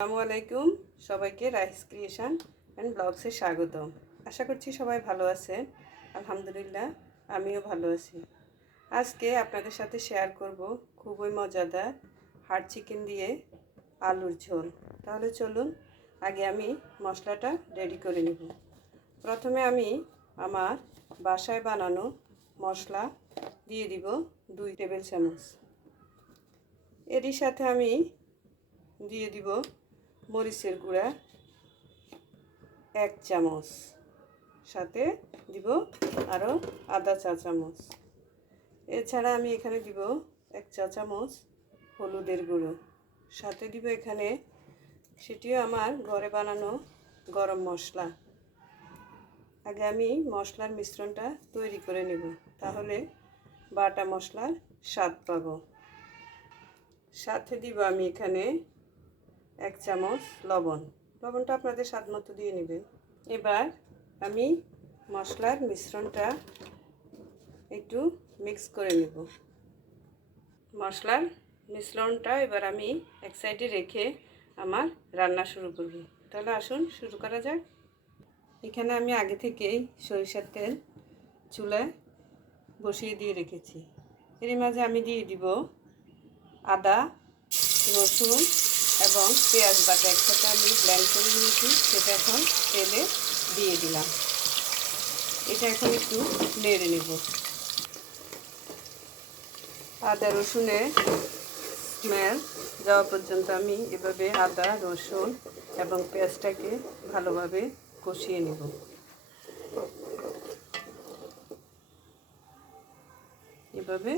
আসসালামু আলাইকুম, সবাইকে রাইস ক্রিয়েশন অ্যান্ড ব্লগসে স্বাগতম। আশা করছি সবাই ভালো আছেন। আলহামদুলিল্লাহ, আমিও ভালো আছি। আজকে আপনাদের সাথে শেয়ার করব খুবই মজাদার হাড় চিকেন দিয়ে আলুর ঝোল। তাহলে চলুন আগে আমি মশলাটা রেডি করে নেব। প্রথমে আমি আমার বাসায় বানানো মশলা দিয়ে দিব 2 টেবিল চামচ। এরই সাথে আমি দিয়ে দিব মরিচের গুঁড়া 1 চামচ, সাথে দিব আরও আধা চা চামচ। এছাড়া আমি এখানে দিব 1 চা চামচ হলুদের গুঁড়ো, সাথে দিব এখানে সেটিও আমার ঘরে বানানো গরম মশলা। আগে আমি মশলার মিশ্রণটা তৈরি করে নেব, তাহলে বাটা মশলার স্বাদ পাব। সাথে দিব আমি এখানে 1 চামচ লবণ। লবণটা আপনাদের স্বাদ মতো দিয়ে নেবেন। এবার আমি মশলার মিশ্রণটা একটু মিক্স করে নেব। মশলার মিশ্রণটা এবার আমি এক সাইডে রেখে আমার রান্না শুরু করব। তাহলে আসুন শুরু করা যাক। এখানে আমি আগে থেকেই সরিষার তেল চুলায় বসিয়ে দিয়ে রেখেছি। এর মাঝে আমি দিয়ে দিব আদা, রসুন এবং পেঁয়াজ বাটা একসাথে আমি ব্লেন্ড করে নিয়েছি, সেটা এখন তেলে দিয়ে দিলাম। এটা এখন একটু নেড়ে নেব। আদা রসুনের স্মেল যাওয়া পর্যন্ত আমি এভাবে আদা রসুন এবং পেঁয়াজটাকে ভালোভাবে কষিয়ে নেব। এভাবে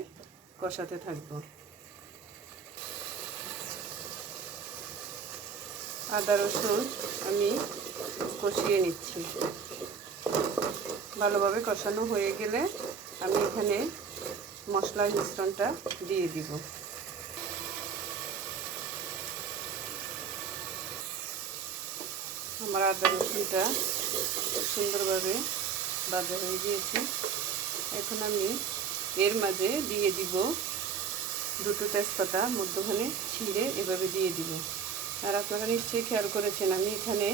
কষাতে থাকবো। আদা রসুন আমি কষিয়ে নিচ্ছি। ভালোভাবে কষানো হয়ে গেলে আমি এখানে মশলার মিশ্রণটা দিয়ে দিব। আমার আদা রসুনটা সুন্দরভাবে ভাজা হয়ে গিয়েছে। এখন আমি এর মাঝে দিয়ে দিব 2টো তেজপাতা মধ্যখানে ছিঁড়ে এভাবে দিয়ে দিব। আর আপনারা নিশ্চয়ই খেয়াল করেছেন আমি এখানে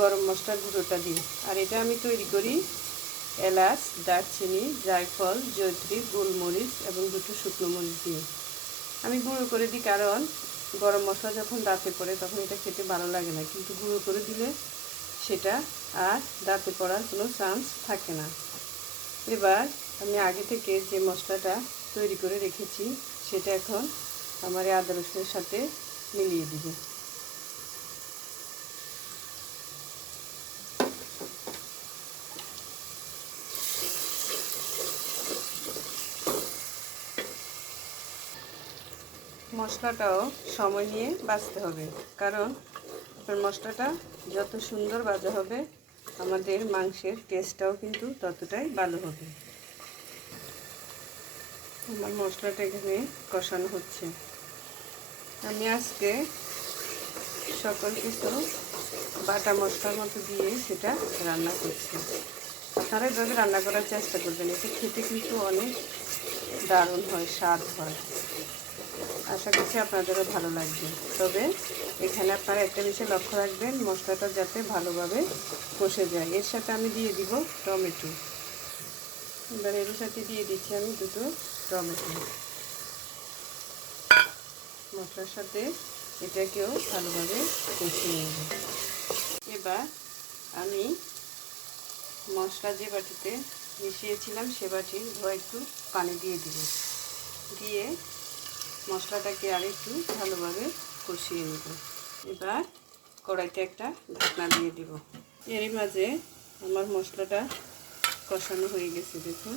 গরম মশলার গুঁড়োটা দিই। আর এটা আমি তৈরি করি এলাচ, দারচিনি, জায়ফল, জয়ত্রী, গোলমরিচ এবং 2টো শুকনো মরিচ দিয়ে। আমি গুঁড়ো করে দিই কারণ গরম মশলা যখন দাঁতে পড়ে তখন এটা খেতে ভালো লাগে না, কিন্তু গুঁড়ো করে দিলে সেটা আর দাঁতে পড়ার কোনো চান্স থাকে না। এবার আমি আগে থেকে যে মশলাটা তৈরি করে রেখেছি সেটা এখন আমার এই আদা রসুনের সাথে মিলিয়ে দিব। মশলাটাও সময় নিয়ে ভাজতে হবে, কারণ মশলাটা যত সুন্দর ভাজা হবে আমাদের মাংসের টেস্টটাও কিন্তু ততটাই ভালো হবে। আমার মশলাটা এখানে কষানো হচ্ছে। আমি আজকে সকল কিছু বাটা মশলার মতো দিয়ে সেটা রান্না করছি। আপনারা এভাবে রান্না করার চেষ্টা করবেন, এতে খেতে কিন্তু অনেক দারুণ হয়, স্বাদ হয়। আশা করছি আপনাদেরও ভালো লাগবে। তবে এখানে আপনারা একটা বিষয় লক্ষ্য রাখবেন, মশলাটা যাতে ভালোভাবে কষে যায়। এর সাথে আমি দিয়ে দিব টমেটো। এবার এর সাথে দিয়ে দিচ্ছি আমি 2টো টমেটো। মশলার সাথে এটাকেও ভালোভাবে কষিয়ে নেব। এবার আমি মশলা যে বাটিতে মিশিয়েছিলাম সে বাটির ধোয়া একটু পানি দিয়ে দিব। দিয়ে মশলাটাকে আর একটু ভালোভাবে কষিয়ে নেব। এবার কড়াইতে একটা ঢাকনা দিয়ে দিব। এরই মাঝে আমার মশলাটা কষানো হয়ে গেছে, দেখুন।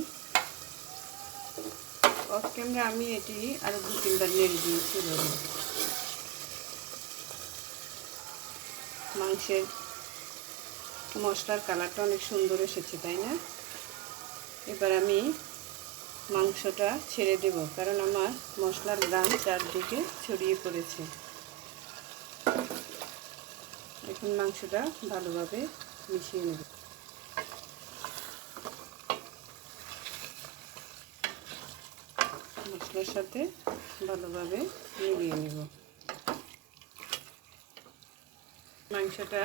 অফ ক্যামেরা আমি এটি আরও 2-3বার নেড়ে দিয়েছি। মাংসের মশলার কালারটা অনেক সুন্দর এসেছে, তাই না? এবার আমি মাংসটা ছেড়ে দেব, কারণ আমার মশলার ঘ্রাণ চারদিকে ছড়িয়ে পড়েছে। এখন মাংসটা ভালোভাবে মিশিয়ে নেব। মশলার সাথে ভালোভাবে মিলিয়ে নেব। মাংসটা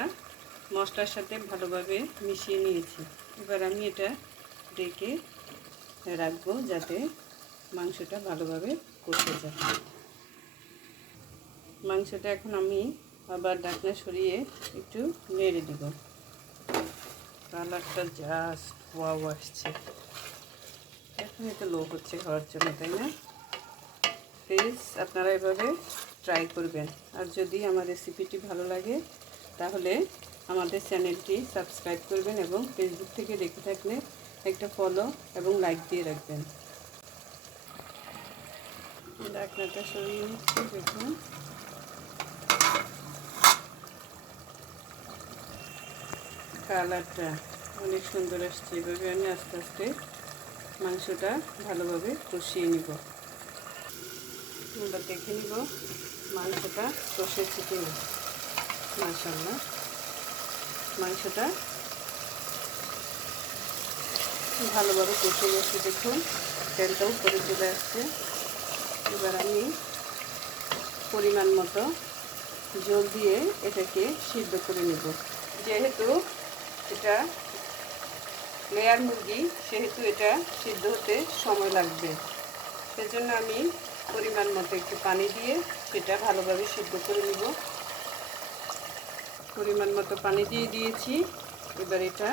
মশলার সাথে ভালোভাবে মিশিয়ে নিয়েছি। এবার আমি এটা ঢেকে রাখবো যাতে মাংসটা ভালোভাবে কষে যায়। মাংসটা এখন আমি আবার ঢাকনা সরিয়ে একটু নেড়ে দিব। কালারটা জাস্ট ওয়াও আসছে। এখন এটা লোক হচ্ছে খাওয়ার জন্য, তাই না? প্লিজ আপনারা এভাবে ট্রাই করবেন। আর যদি আমার রেসিপিটি ভালো লাগে তাহলে আমাদের চ্যানেলটি সাবস্ক্রাইব করবেন এবং ফেসবুক থেকে দেখে থাকলে একটা ফলো এবং লাইক দিয়ে রাখবেন। ঢাকনাটা সরিয়ে নিচ্ছি। দেখুন কালারটা অনেক সুন্দর আসছে। এভাবে আমি আস্তে আস্তে মাংসটা ভালোভাবে কষিয়ে নিব। আমরা দেখে নিব মাংসটা কষেছে কিনা। মাশাআল্লাহ, মাংসটা ভালোভাবে কষে গেছে। দেখুন তেলটা উপরে চলে আসছে। এবার আমি পরিমাণ মতো জল দিয়ে এটাকে সিদ্ধ করে নেব। যেহেতু এটা লেয়ার মুরগি সেহেতু এটা সিদ্ধ হতে সময় লাগবে, সেজন্য আমি পরিমাণ মতো একটু পানি দিয়ে সেটা ভালোভাবে সিদ্ধ করে নেব। পরিমাণ মতো পানি দিয়ে দিয়েছি। এবার এটা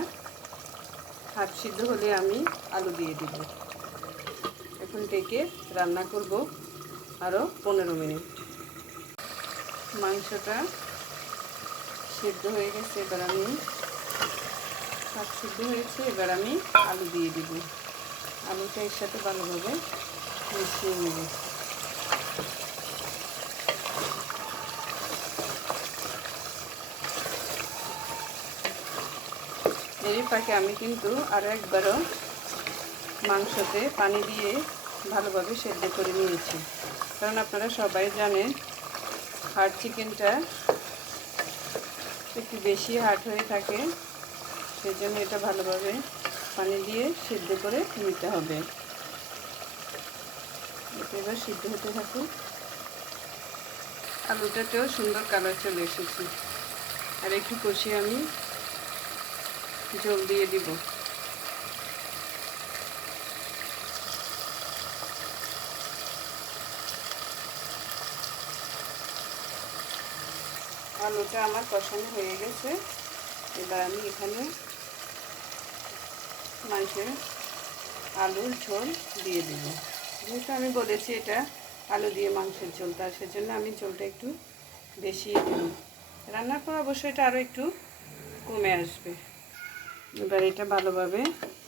হাফ সিদ্ধ হলে আমি আলু দিয়ে দিব। এখন থেকে রান্না করব আরও 15 মিনিট। মাংসটা সিদ্ধ হয়ে গেছে। এবার আমি হাফ সিদ্ধ হয়েছে। এবার আমি আলু দিয়ে দিব। আলুটা এর সাথে ভালোভাবে মিশিয়ে নেব। এরই ফাঁকে আমি কিন্তু আরও একবারও মাংসতে পানি দিয়ে ভালোভাবে সেদ্ধ করে নিয়েছি। কারণ আপনারা সবাই জানেন হার্ড চিকেনটা একটু বেশি হার্ড হয়ে থাকে, সেজন্য এটা ভালোভাবে পানি দিয়ে সিদ্ধ করে নিতে হবে। এটা এবার সিদ্ধ হতে থাকুক। আলুটাতেও সুন্দর কালার চলে এসেছে। আর একটু কষিয়ে আমি জল দিয়ে দিব। আলুটা আমার কষানো হয়ে গেছে। এবার আমি এখানে মাংসের আলুর ঝোল দিয়ে দিব। যেহেতু আমি বলেছি এটা আলু দিয়ে মাংসের ঝোল, তার সেজন্য আমি ঝোলটা একটু বেশি দিব। রান্নার পর অবশ্যই এটা আরও একটু কমে আসবে। এবার এটা ভালোভাবে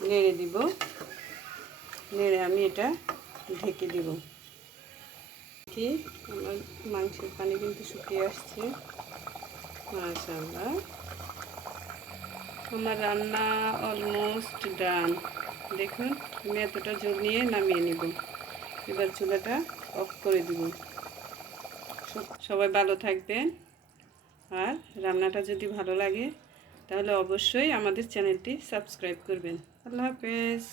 নেড়ে দিব। নেড়ে আমি এটা ঢেকে দিব। কি আমার মাংসের পানি কিন্তু শুকিয়ে আসছে। মাশাআল্লাহ, আমার রান্না অলমোস্ট ডান। দেখুন আমি এতটা ঝোল নিয়ে নামিয়ে নেব। এবার চুলাটা অফ করে দিব। সবাই ভালো থাকবেন। আর রান্নাটা যদি ভালো লাগে তাহলে অবশ্যই আমাদের চ্যানেলটি সাবস্ক্রাইব করবেন। আল্লাহ হাফেজ।